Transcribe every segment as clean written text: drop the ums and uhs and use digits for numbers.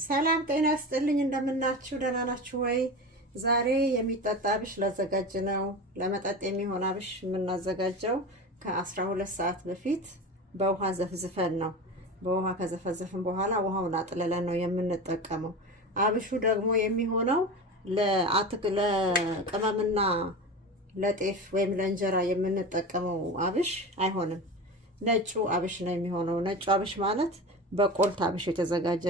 ሰላም ጤና ይስጥልኝ። እንደምናችሁ ደህና ናችሁ ወይ? ዛሬ የሚጠጣ አብሽ ላዘጋጅ ነው። ለመጠጥ የሚሆን አብሽ የምናዘጋጀው ከ12 ሰዓት በፊት በውሃ ዘፍዝፈን ነው። በውሃ ከዘፈዘፍን በኋላ ውሃውን አጥልለን ነው የምንጠቀመው። አብሹ ደግሞ የሚሆነው ለቅመምና ለጤፍ ወይም ለእንጀራ የምንጠቀመው አብሽ አይሆንም። ነጩ አብሽ ነው የሚሆነው። ነጩ አብሽ ማለት በቆልታ አብሽ የተዘጋጀ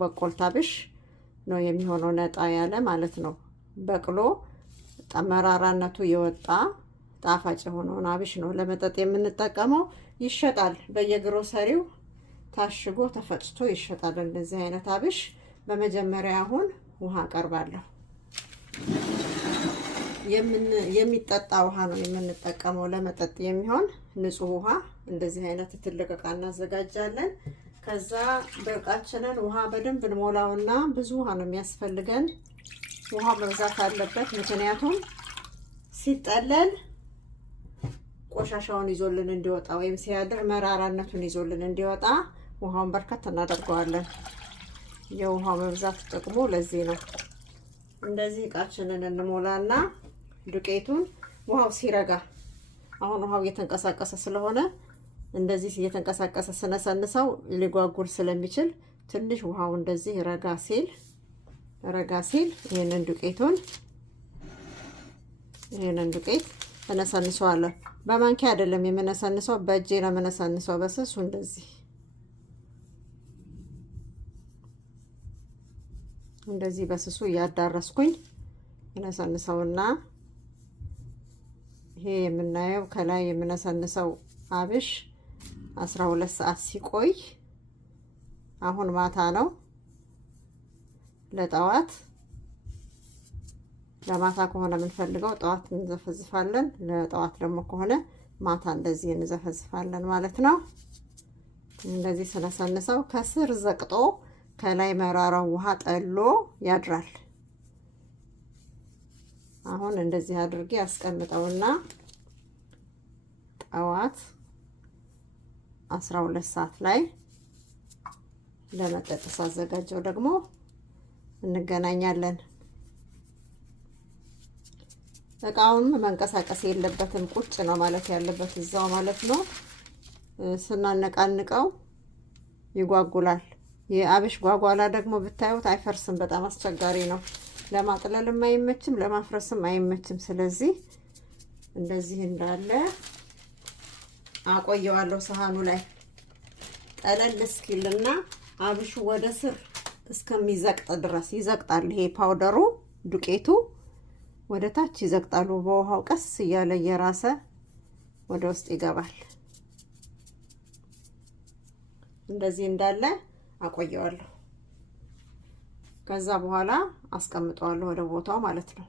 በቆልታ አብሽ ነው የሚሆነው። ነጣ ያለ ማለት ነው። በቅሎ መራራነቱ የወጣ ጣፋጭ የሆነውን አብሽ ነው ለመጠጥ የምንጠቀመው። ይሸጣል፣ በየግሮሰሪው ታሽጎ ተፈጭቶ ይሸጣል እንደዚህ አይነት አብሽ። በመጀመሪያ አሁን ውሃ አቀርባለሁ። የሚጠጣ ውሃ ነው የምንጠቀመው። ለመጠጥ የሚሆን ንጹህ ውሃ እንደዚህ አይነት ትልቅ ዕቃ እናዘጋጃለን። ከዛ በዕቃችንን ውሃ በደንብ እንሞላውና ብዙ ውሃ ነው የሚያስፈልገን። ውሃ መብዛት አለበት፣ ምክንያቱም ሲጠለል ቆሻሻውን ይዞልን እንዲወጣ ወይም ሲያድር መራራነቱን ይዞልን እንዲወጣ ውሃውን በርከት እናደርገዋለን። የውሃው መብዛት ጥቅሙ ለዚህ ነው። እንደዚህ ዕቃችንን እንሞላና ዱቄቱን ውሃው ሲረጋ፣ አሁን ውሃው እየተንቀሳቀሰ ስለሆነ እንደዚህ እየተንቀሳቀሰ ስነሰንሰው ሊጓጉል ስለሚችል ትንሽ ውሃው እንደዚህ ረጋ ሲል ይሄንን ዱቄት እነሰንሰዋለሁ። በማንኪያ አይደለም የምነሰንሰው፣ በእጄ ነው የምነሰንሰው። በስሱ እንደዚህ በስሱ እያዳረስኩኝ እነሰንሰውና ይሄ የምናየው ከላይ የምነሰንሰው አብሽ 12 ሰዓት ሲቆይ፣ አሁን ማታ ነው። ለማታ ከሆነ የምንፈልገው ጠዋት እንዘፈዝፋለን። ለጠዋት ደግሞ ከሆነ ማታ እንደዚህ እንዘፈዝፋለን ማለት ነው። እንደዚህ ስለሰንሰው ከስር ዘቅጦ ከላይ መራራው ውሃ ጠሎ ያድራል። አሁን እንደዚህ አድርጌ አስቀምጠውና ጠዋት 12 ሰዓት ላይ ለመጠጥ ሳዘጋጀው ደግሞ እንገናኛለን። እቃውን መንቀሳቀስ የለበትም፣ ቁጭ ነው ማለት ያለበት እዛው ማለት ነው። ስናነቃንቀው ይጓጉላል። የአብሽ ጓጓላ ደግሞ ብታዩት አይፈርስም፣ በጣም አስቸጋሪ ነው። ለማጥለልም አይመችም፣ ለማፍረስም አይመችም። ስለዚህ እንደዚህ እንዳለ አቆየዋለሁ ሳህኑ ላይ ጠለል እስኪልና አብሹ ወደ ስር እስከሚዘቅጥ ድረስ ይዘቅጣል። ይሄ ፓውደሩ ዱቄቱ ወደ ታች ይዘቅጣሉ። በውሃው ቀስ እያለ እየራሰ ወደ ውስጥ ይገባል። እንደዚህ እንዳለ አቆየዋለሁ። ከዛ በኋላ አስቀምጠዋለሁ ወደ ቦታው ማለት ነው።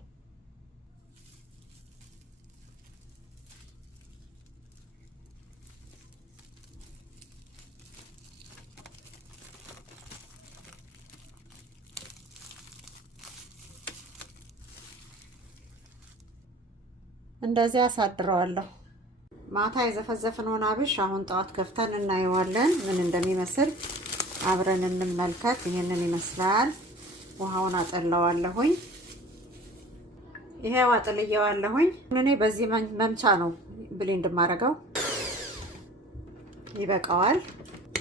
እንደዚህ አሳድረዋለሁ። ማታ የዘፈዘፍነውን አብሽ አሁን ጠዋት ከፍተን እናየዋለን ምን እንደሚመስል አብረን እንመልከት። ይሄንን ይመስላል። ውሃውን አጠላዋለሁኝ። ይሄው አጥልየዋለሁኝ። እኔ በዚህ መምቻ ነው ብሌንድ ማረጋው። ይበቃዋል።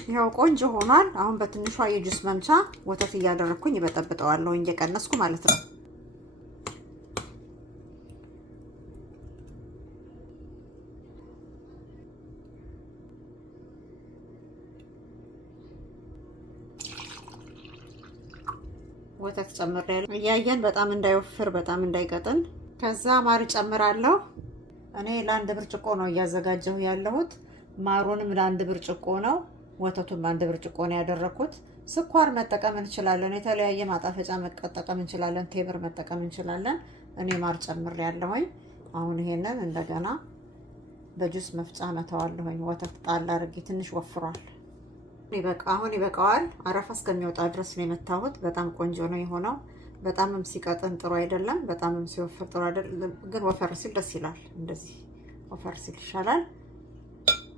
ይሄው ቆንጆ ሆኗል። አሁን በትንሿ የጁስ መምቻ ወተት እያደረኩኝ ይበጠብጠዋለሁ፣ እየቀነስኩ ማለት ነው። ወተት ጨምሬያለሁ፣ እያየን በጣም እንዳይወፍር በጣም እንዳይቀጥን። ከዛ ማር ጨምራለሁ። እኔ ለአንድ ብርጭቆ ነው እያዘጋጀሁ ያለሁት። ማሩንም ለአንድ ብርጭቆ ነው፣ ወተቱን በአንድ ብርጭቆ ነው ያደረኩት። ስኳር መጠቀም እንችላለን፣ የተለያየ ማጣፈጫ መጠቀም እንችላለን፣ ቴምር መጠቀም እንችላለን። እኔ ማር ጨምሬያለሁኝ። አሁን ይሄንን እንደገና በጁስ መፍጫ መተዋለሁኝ። ወተት ጣል አድርጌ ትንሽ ወፍሯል። አሁን ይበቃዋል። አረፋ እስከሚወጣ ድረስ ነው የመታሁት። በጣም ቆንጆ ነው የሆነው። በጣምም ሲቀጥን ጥሩ አይደለም፣ በጣምም ሲወፍር ጥሩ አይደለም። ግን ወፈር ሲል ደስ ይላል። እንደዚህ ወፈር ሲል ይሻላል።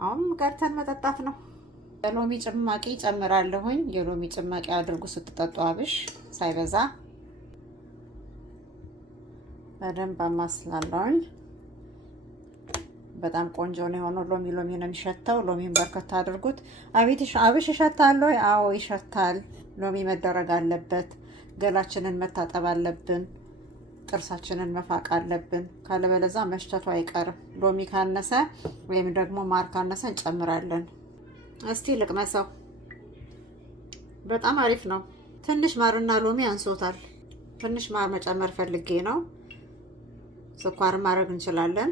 አሁን ቀርተን መጠጣት ነው። የሎሚ ጭማቂ ጨምራለሁኝ። የሎሚ ጭማቂ አድርጉ ስትጠጡ አብሽ ሳይበዛ በደንብ አማስላለሁኝ። በጣም ቆንጆ ነው የሆነው። ሎሚ ነው የሚሸተው። ሎሚን በርከት አድርጉት። አቤት አብሽ ይሸታል ወይ? አዎ ይሸታል። ሎሚ መደረግ አለበት። ገላችንን መታጠብ አለብን። ጥርሳችንን መፋቅ አለብን። ካለበለዛ መሽተቱ አይቀርም። ሎሚ ካነሰ ወይም ደግሞ ማር ካነሰ እንጨምራለን። እስቲ ልቅመሰው። በጣም አሪፍ ነው። ትንሽ ማርና ሎሚ አንሶታል። ትንሽ ማር መጨመር ፈልጌ ነው። ስኳር ማድረግ እንችላለን።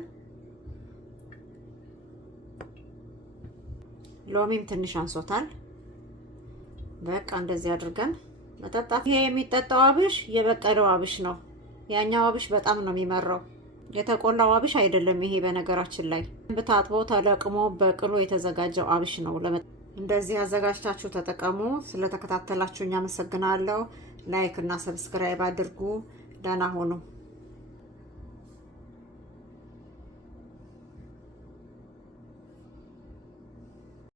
ሎሚም ትንሽ አንሶታል። በቃ እንደዚህ አድርገን መጠጣት። ይሄ የሚጠጣው አብሽ የበቀለው አብሽ ነው። ያኛው አብሽ በጣም ነው የሚመራው። የተቆላው አብሽ አይደለም ይሄ። በነገራችን ላይ ታጥቦ ተለቅሞ በቅሎ የተዘጋጀው አብሽ ነው። እንደዚህ አዘጋጅታችሁ ተጠቀሙ። ስለተከታተላችሁኝ አመሰግናለሁ። ላይክ እና ሰብስክራይብ አድርጉ። ደህና ሁኑ።